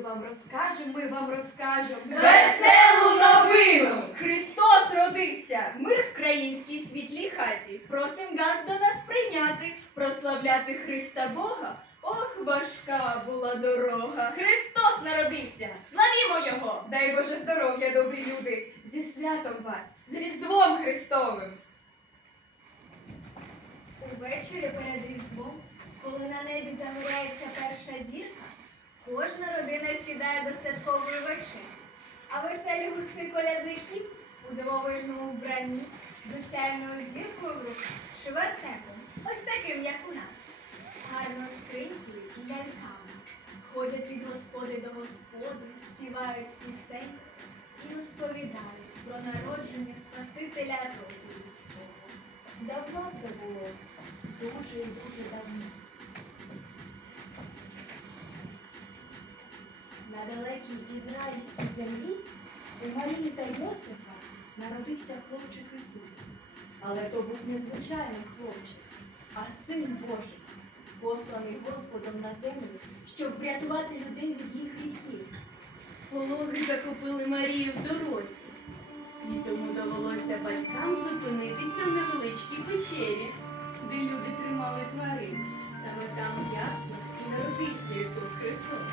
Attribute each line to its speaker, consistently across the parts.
Speaker 1: вам розкажемо, ми вам розкажемо
Speaker 2: веселу новину! Христос родився, мир в країнській світлій хаті. Просим газ до нас прийняти, прославляти Христа Бога. Ох, важка була дорога. Христос народився, славімо Його! Дай Боже здоров'я, добрі люди! Зі святом вас, з Різдвом Христовим.
Speaker 1: Увечері перед Різдвом, коли на небі замиряється перша зірка кожна родина сідає до святкової вечері. А веселі гуртки колядників у дивовижному вбранні з осяйною зіркою в руках чи вертепом, ось таким, як у нас, гарно скринькою і ляльками. Ходять від господи до господи, співають пісень і розповідають про народження Спасителя роду людського. Давно це було, дуже і дуже давно. На далекій ізраїльській землі у Марії та Йосифа народився хлопчик Ісус.
Speaker 2: Але то був
Speaker 1: не звичайний
Speaker 2: хлопчик, а
Speaker 1: син Божий, посланий Господом на землю, щоб врятувати людей від їх гріхів.
Speaker 2: Пологи захопили Марію в дорозі. І тому довелося батькам зупинитися в невеличкій печері, де люди тримали тварин. Саме там ясно і народився Ісус Христос.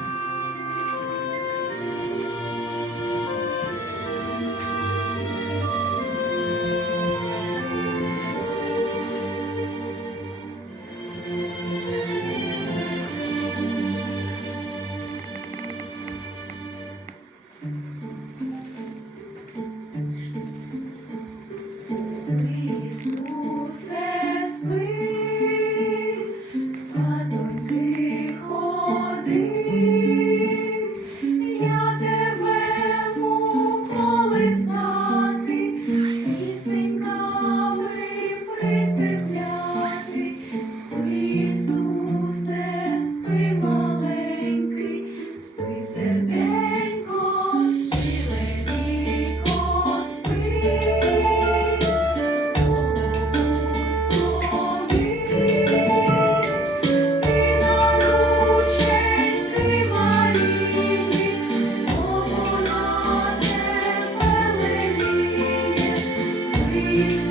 Speaker 2: you.